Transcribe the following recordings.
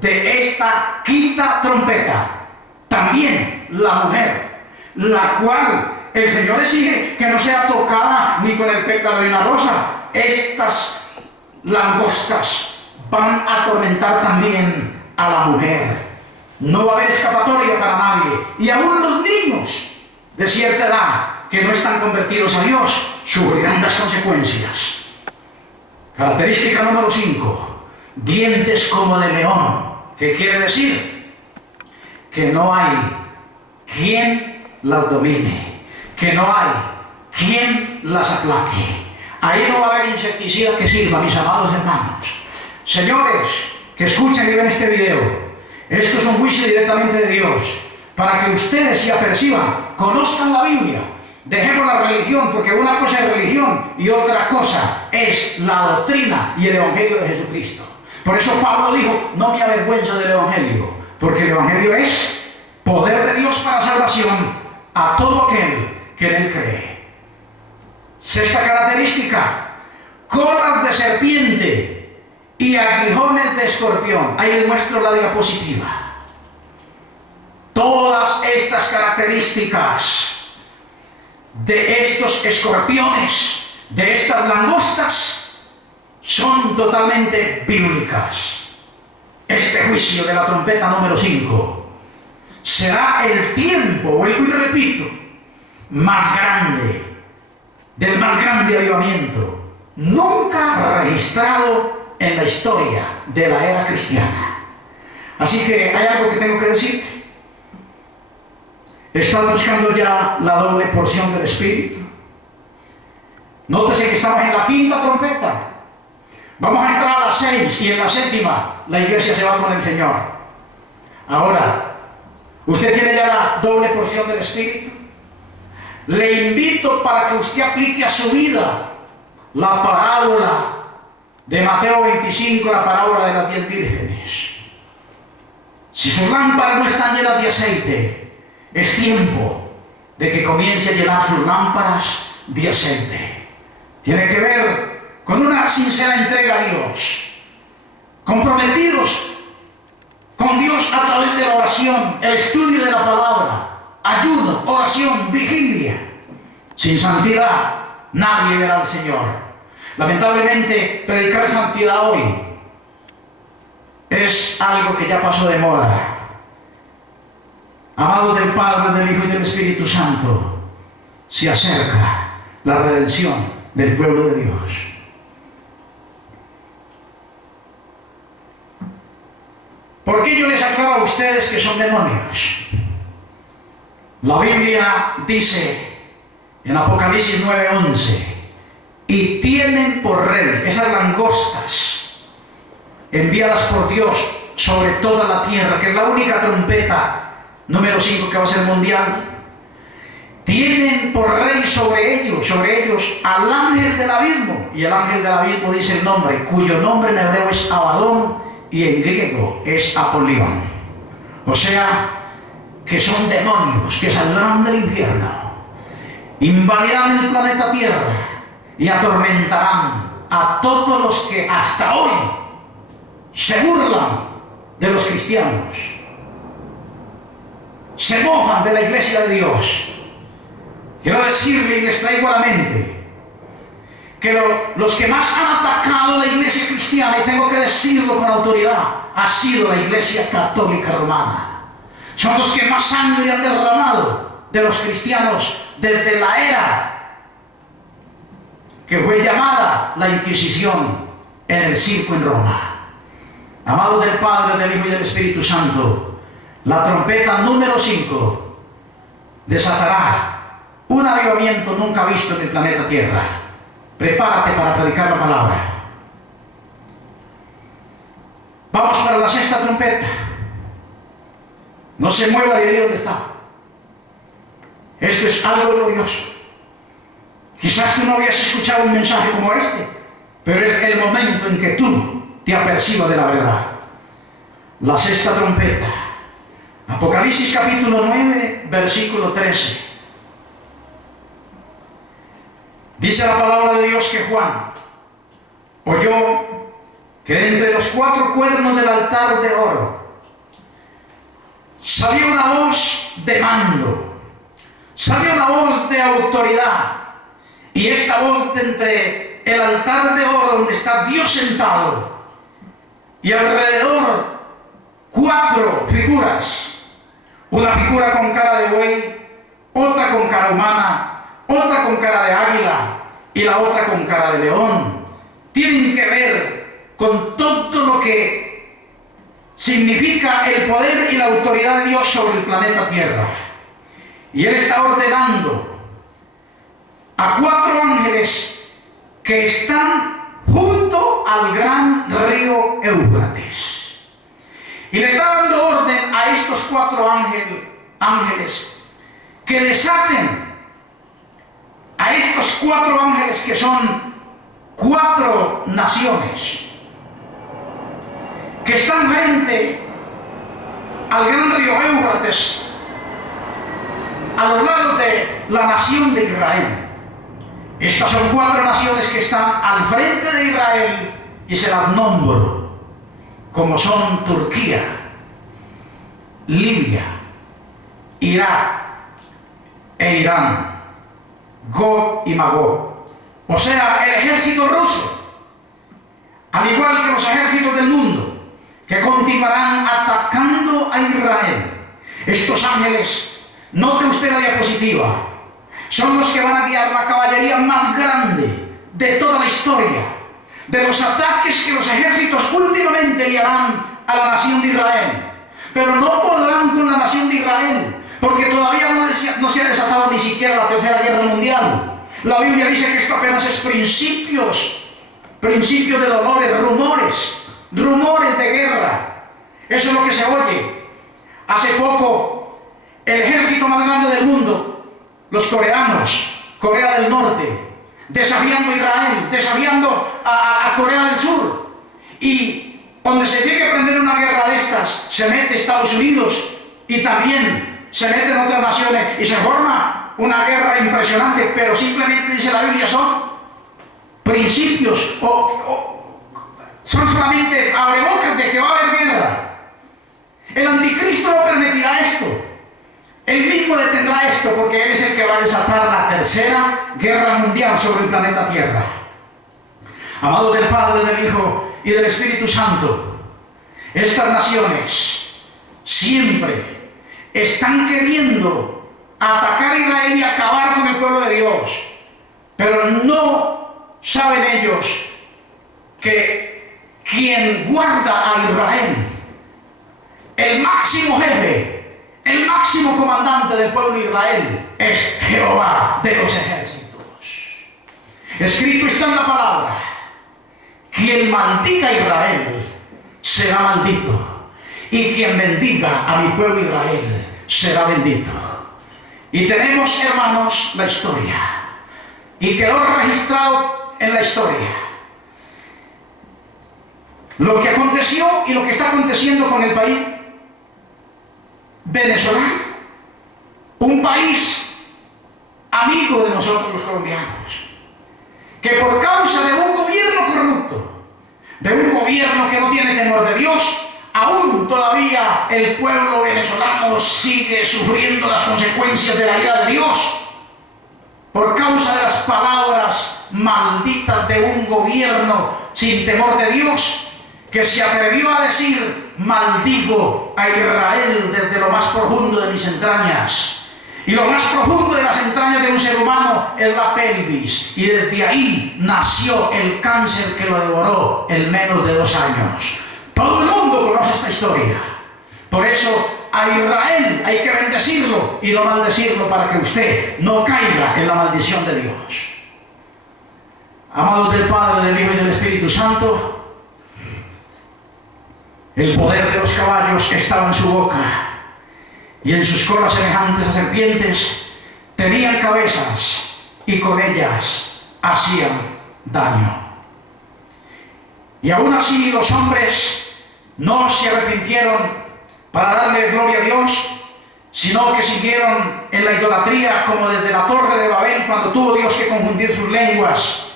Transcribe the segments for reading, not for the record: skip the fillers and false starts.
de esta quinta trompeta también la mujer, la cual el Señor exige que no sea tocada ni con el pétalo de una rosa. Estas langostas van a atormentar también a la mujer. No va a haber escapatoria para nadie. Y aún los niños de cierta edad que no están convertidos a Dios sufrirán las consecuencias. Característica número 5. Dientes como de león. ¿Qué quiere decir? Que no hay quien las domine, que no hay quien las aplaque. Ahí no va a haber insecticida que sirva, mis amados hermanos. Señores que escuchan y ven este video, esto es un juicio directamente de Dios, para que ustedes se aperciban, conozcan la Biblia. Dejemos la religión, porque una cosa es religión y otra cosa es la doctrina y el Evangelio de Jesucristo. Por eso Pablo dijo, no me avergüenzo del Evangelio, porque el Evangelio es poder de Dios para salvación a todo aquel que en él cree. Sexta característica, colas de serpiente y aguijones de escorpión. Ahí les muestro la diapositiva. Todas estas características de estos escorpiones, de estas langostas, son totalmente bíblicas. Este juicio de la trompeta número 5 será el tiempo, vuelvo y repito, más grande, del más grande avivamiento nunca registrado en la historia de la era cristiana. Así que hay algo que tengo que decir. ¿Estás buscando ya la doble porción del Espíritu? Nótese que estamos en la quinta trompeta. Vamos a entrar a las 6 y en la séptima la iglesia se va con el Señor. Ahora, ¿usted tiene ya la doble porción del Espíritu? Le invito para que usted aplique a su vida la parábola de Mateo 25, la parábola de las 10 vírgenes. Si sus lámparas no están llenas de aceite, es tiempo de que comience a llenar sus lámparas de aceite. Tiene que ver con una sincera entrega a Dios, comprometidos con Dios a través de la oración, el estudio de la palabra, ayuno, oración, vigilia. Sin santidad nadie verá al Señor. Lamentablemente, predicar santidad hoy es algo que ya pasó de moda. Amados del Padre, del Hijo y del Espíritu Santo, se acerca la redención del pueblo de Dios. ¿Por qué yo les aclaro a ustedes que son demonios? La Biblia dice en Apocalipsis 9:11, y tienen por rey esas langostas enviadas por Dios sobre toda la tierra, que es la única trompeta número 5 que va a ser mundial. Tienen por rey sobre ellos al ángel del abismo, y el ángel del abismo dice el nombre, cuyo nombre en hebreo es Abadón y en griego es Apolión. O sea, que son demonios que saldrán del infierno, invadirán el planeta Tierra y atormentarán a todos los que hasta hoy se burlan de los cristianos, se mojan de la iglesia de Dios. Quiero decirle y les traigo a la mente que los que más han atacado la iglesia cristiana, y tengo que decirlo con autoridad, ha sido la iglesia católica romana. Son los que más sangre han derramado de los cristianos desde la era que fue llamada la Inquisición en el circo en Roma. Amados del Padre, del Hijo y del Espíritu Santo, la trompeta número 5 desatará un avivamiento nunca visto en el planeta Tierra. Prepárate para predicar la palabra. Vamos para la sexta trompeta. No se mueva de ahí donde está. Esto es algo glorioso. Quizás tú no habías escuchado un mensaje como este, pero es el momento en que tú te apercibas de la verdad. La sexta trompeta. Apocalipsis capítulo 9, versículo 13. Dice la palabra de Dios que Juan oyó que entre los 4 cuernos del altar de oro salió una voz de mando, salió una voz de autoridad, y esta voz de entre el altar de oro donde está Dios sentado y alrededor 4 figuras, una figura con cara de buey, otra con cara humana, otra con cara de águila y la otra con cara de león, tienen que ver con todo lo que significa el poder y la autoridad de Dios sobre el planeta Tierra. Y Él está ordenando a 4 ángeles que están junto al gran río Éufrates. Y le está dando orden a estos 4 ángeles que desaten a estos 4 ángeles que son 4 naciones que están frente al gran río Éufrates a los lados de la nación de Israel. Estas son 4 naciones que están al frente de Israel y se las nombro, como son Turquía, Libia, Irak e Irán, Gog y Magog, o sea, el ejército ruso, al igual que los ejércitos del mundo, que continuarán atacando a Israel. Estos ángeles, note usted la diapositiva, son los que van a guiar la caballería más grande de toda la historia, de los ataques que los ejércitos últimamente le harán a la nación de Israel. Pero no podrán con la nación de Israel, porque todavía no se ha desatado ni siquiera la Tercera Guerra Mundial. La Biblia dice que esto apenas es principios de dolores, rumores de guerra. Eso es lo que se oye. Hace poco, el ejército más grande del mundo, los coreanos, Corea del Norte, desafiando a Israel, desafiando a Corea del Sur. Y donde se llegue a prender una guerra de estas, se mete Estados Unidos y también se meten otras naciones y se forma una guerra impresionante, pero simplemente dice la Biblia son principios son solamente abrebocas de que va a haber guerra. El anticristo no permitirá esto. Él mismo detendrá esto porque Él es el que va a desatar la Tercera Guerra Mundial sobre el planeta Tierra. Amados del Padre, del Hijo y del Espíritu Santo, estas naciones siempre están queriendo atacar a Israel y acabar con el pueblo de Dios, pero no saben ellos que quien guarda a Israel, el máximo jefe, el máximo comandante del pueblo de Israel, es Jehová de los ejércitos. Escrito está en la palabra: quien maldiga a Israel será maldito, y quien bendiga a mi pueblo Israel será bendito. Y tenemos, hermanos, la historia, y quedó registrado en la historia lo que aconteció y lo que está aconteciendo con el país venezolano, un país amigo de nosotros los colombianos, que por causa de un gobierno corrupto, de un gobierno que no tiene temor de Dios, aún todavía el pueblo venezolano sigue sufriendo las consecuencias de la ira de Dios por causa de las palabras malditas de un gobierno sin temor de Dios, que se atrevió a decir: maldigo a Israel desde lo más profundo de mis entrañas. Y lo más profundo de las entrañas de un ser humano es la pelvis, y desde ahí nació el cáncer que lo devoró en menos de 2 años. Todo el mundo conoce esta historia. Por eso a Israel hay que bendecirlo y no maldecirlo, para que usted no caiga en la maldición de Dios. Amados del Padre, del Hijo y del Espíritu Santo, el poder de los caballos estaba en su boca, y en sus colas semejantes a serpientes tenían cabezas, y con ellas hacían daño. Y aún así los hombres no se arrepintieron para darle gloria a Dios, sino que siguieron en la idolatría, como desde la torre de Babel, cuando tuvo Dios que confundir sus lenguas.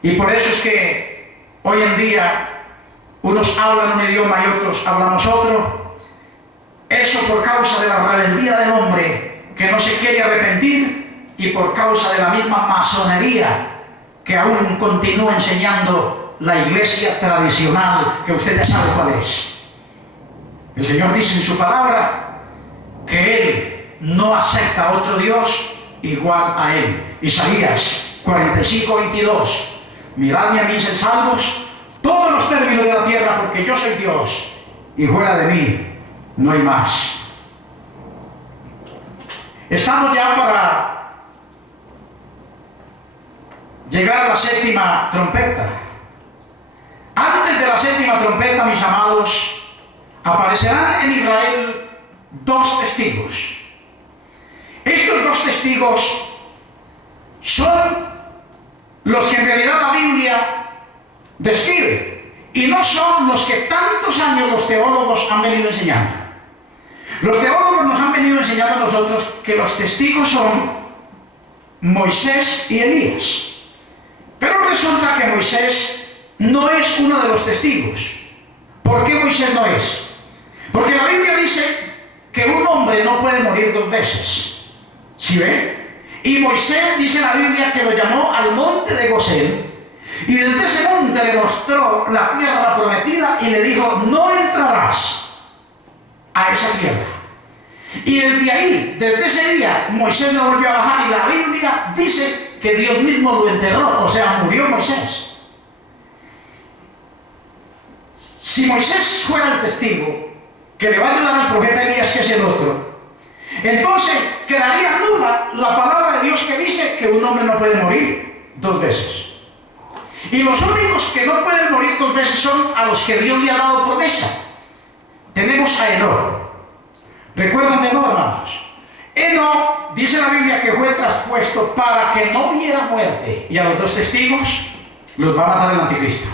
Y por eso es que hoy en día Unos hablan un idioma y otros hablamos otro. Eso por causa de la rebeldía del hombre que no se quiere arrepentir y por causa de la misma masonería que aún continúa enseñando la iglesia tradicional, que usted ya sabe cuál es. El Señor dice en su palabra que Él no acepta otro Dios igual a Él. Isaías 45:22. Miradme a mí, sed salvos, todos los términos de la tierra, porque yo soy Dios, y fuera de mí no hay más. Estamos ya para llegar a la séptima trompeta. Antes de la séptima trompeta, mis amados, aparecerán en Israel dos testigos. Estos dos testigos son los que en realidad la Biblia describe, y no son los que tantos años los teólogos han venido enseñando. Los teólogos nos han venido enseñando a nosotros que los testigos son Moisés y Elías. Pero resulta que Moisés no es uno de los testigos. ¿Por qué Moisés no es? Porque la Biblia dice que un hombre no puede morir dos veces. ¿Sí ve? Y Moisés, dice la Biblia, que lo llamó al monte de Gosén, y desde ese monte le mostró la tierra prometida y le dijo: no entrarás a esa tierra. Y desde ahí, desde ese día, Moisés no volvió a bajar, y la Biblia dice que Dios mismo lo enterró, o sea, murió Moisés. Si Moisés fuera el testigo que le va a ayudar al profeta Elías, que es el otro, entonces quedaría nula la palabra de Dios que dice que un hombre no puede morir dos veces. Y los únicos que no pueden morir dos veces son a los que Dios le ha dado promesa. Tenemos a Enoc. ¿Recuerdan de Enoc, hermanos? Enoc, dice la Biblia, que fue traspuesto para que no hubiera muerte. Y a los dos testigos los va a matar el anticristo.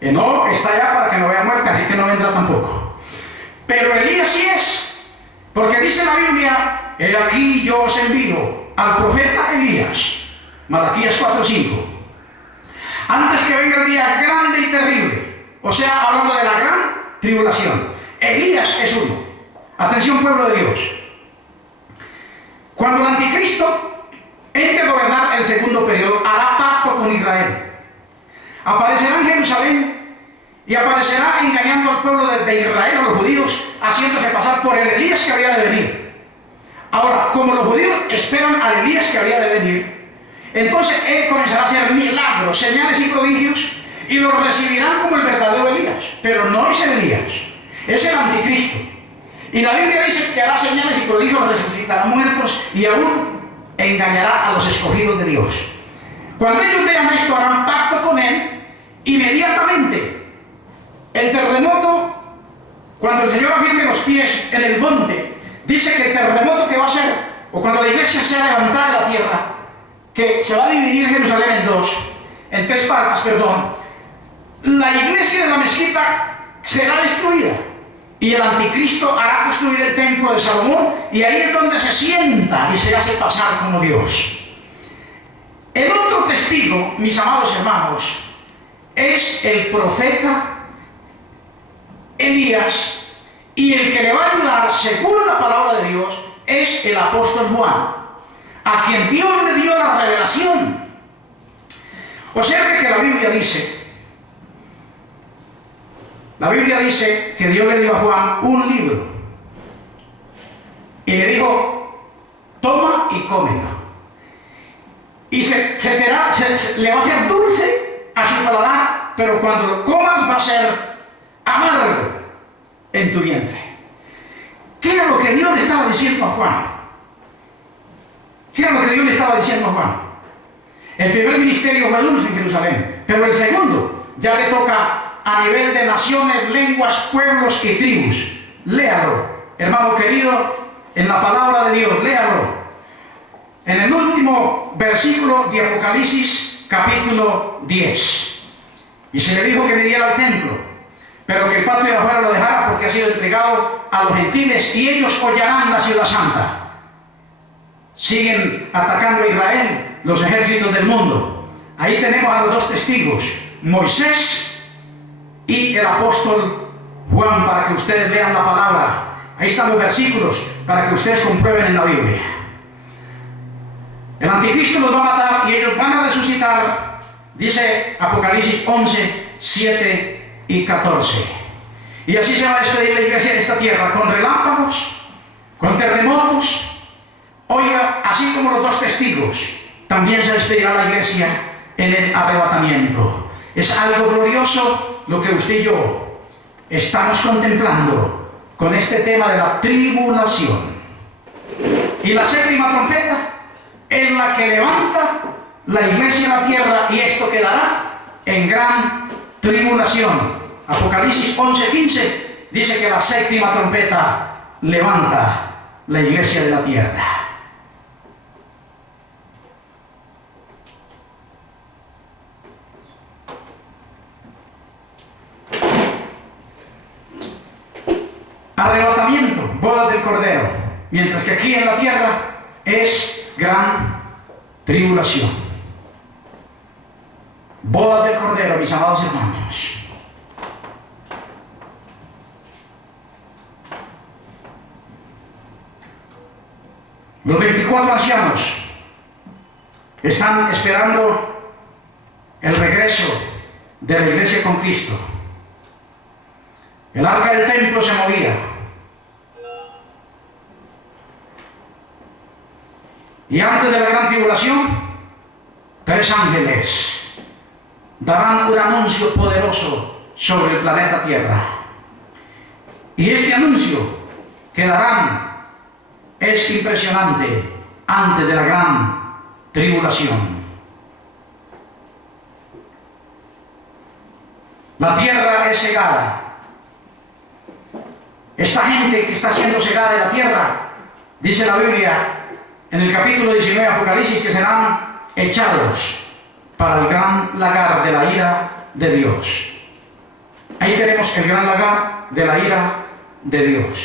Enoc está allá para que no vea muerte, así que no vendrá tampoco. Pero Elías sí es. Porque dice la Biblia: he aquí yo os envío al profeta Elías. Malaquías 4:5. Antes que venga el día grande y terrible. O sea, hablando de la gran tribulación. Elías es uno. Atención, pueblo de Dios. Cuando el anticristo entre a gobernar el segundo periodo, hará pacto con Israel. Aparecerá en Jerusalén y aparecerá engañando al pueblo de Israel, a los judíos, haciéndose pasar por el Elías que había de venir. Ahora, como los judíos esperan al Elías que había de venir, entonces él comenzará a hacer milagros, señales y prodigios, y los recibirán como el verdadero Elías. Pero no es el Elías, es el anticristo. Y la Biblia dice que hará señales y prodigios, resucitará muertos y aún engañará a los escogidos de Dios. Cuando ellos vean esto, harán pacto con él. Inmediatamente el terremoto, cuando el Señor afirme los pies en el monte, dice que el terremoto que va a ser, o cuando la iglesia sea levantada de la tierra, que se va a dividir Jerusalén en tres partes, perdón, la iglesia de la mezquita será destruida y el anticristo hará construir el templo de Salomón, y ahí es donde se sienta y se hace pasar como Dios. El otro testigo, mis amados hermanos, es el profeta Elías, y el que le va a ayudar, según la palabra de Dios, es el apóstol Juan, a quien Dios le dio la revelación. Observe que la Biblia dice que Dios le dio a Juan un libro y le dijo: toma y cómelo. Y le va a ser dulce a su paladar, pero cuando lo comas va a ser amargo en tu vientre. ¿Qué era lo que Dios le estaba diciendo a Juan? ¿Qué era lo que Dios le estaba diciendo a Juan? El primer ministerio fue dulce en Jerusalén, pero el segundo ya le toca a nivel de naciones, lenguas, pueblos y tribus. Léalo, hermano querido, en la palabra de Dios, léalo. En el último versículo de Apocalipsis, capítulo 10. Y se le dijo que viniera al templo, pero que el patio de afuera lo dejara, porque ha sido entregado a los gentiles y ellos hollarán la ciudad santa. Siguen atacando a Israel los ejércitos del mundo. Ahí tenemos a los dos testigos, Moisés y el apóstol Juan para que ustedes lean la palabra. Ahí están los versículos para que ustedes comprueben en la Biblia. El anticristo los va a matar y ellos van a resucitar, dice Apocalipsis 11, 7 y 14. Y así se va a despedir la iglesia de esta tierra, con relámpagos, con terremotos. Oiga, así como los dos testigos, también se despedirá la iglesia en el arrebatamiento. Es algo glorioso lo que usted y yo estamos contemplando con este tema de la tribulación. Y la séptima trompeta es la que levanta la iglesia en la tierra, y esto quedará en gran tribulación. Apocalipsis 11:15 dice que la séptima trompeta levanta la iglesia de la tierra. Arrebatamiento, bodas del Cordero, mientras que aquí en la tierra es gran tribulación. Bodas del Cordero, mis amados hermanos. Los 24 ancianos están esperando el regreso de la iglesia con Cristo. El arca del templo se movía. Y antes de la gran tribulación, 3 ángeles darán un anuncio poderoso sobre el planeta Tierra. Y este anuncio que darán es impresionante antes de la gran tribulación. La tierra es cegada. Esta gente que está siendo cegada de la tierra, dice la Biblia en el capítulo 19 de Apocalipsis, que serán echados para el gran lagar de la ira de Dios. Ahí tenemos el gran lagar de la ira de Dios.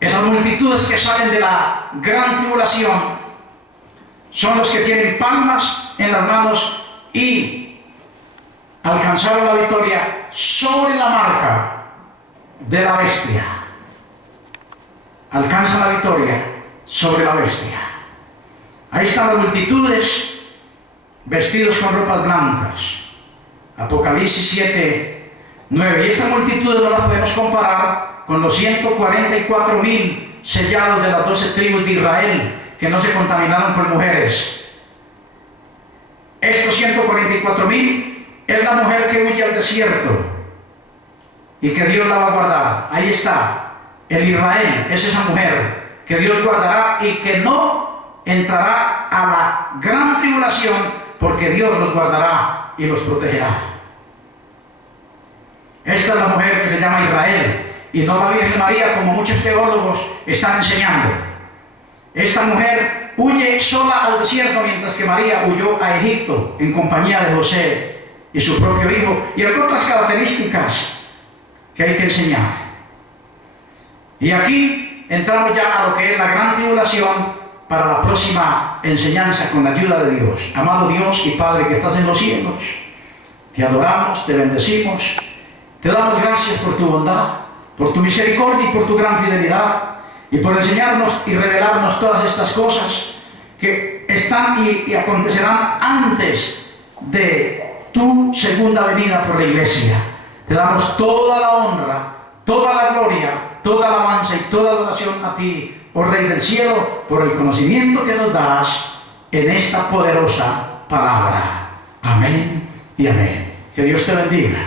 Esas multitudes que salen de la gran tribulación son los que tienen palmas en las manos y alcanzaron la victoria sobre la marca de la bestia. Alcanzan la victoria sobre la bestia. Ahí están las multitudes vestidos con ropas blancas. Apocalipsis 7, 9. Y estas multitudes no las podemos comparar con los 144,000 sellados de las 12 tribus de Israel que no se contaminaron con mujeres. Estos 144,000 es la mujer que huye al desierto y que Dios la va a guardar. Ahí está. El Israel es esa mujer que Dios guardará y que no entrará a la gran tribulación, porque Dios los guardará y los protegerá. Esta es la mujer que se llama Israel, y no la Virgen María, como muchos teólogos están enseñando. Esta mujer huye sola al desierto, mientras que María huyó a Egipto en compañía de José y su propio hijo, y hay otras características que hay que enseñar. Y aquí entramos ya a lo que es la gran tribulación para la próxima enseñanza con la ayuda de Dios. Amado Dios y Padre que estás en los cielos, te adoramos, te bendecimos, te damos gracias por tu bondad, por tu misericordia y por tu gran fidelidad, y por enseñarnos y revelarnos todas estas cosas que están y acontecerán antes de tu segunda venida por la iglesia. Te damos toda la honra, toda la gloria, toda alabanza y toda adoración a ti, oh Rey del cielo, por el conocimiento que nos das en esta poderosa palabra. Amén y amén. Que Dios te bendiga.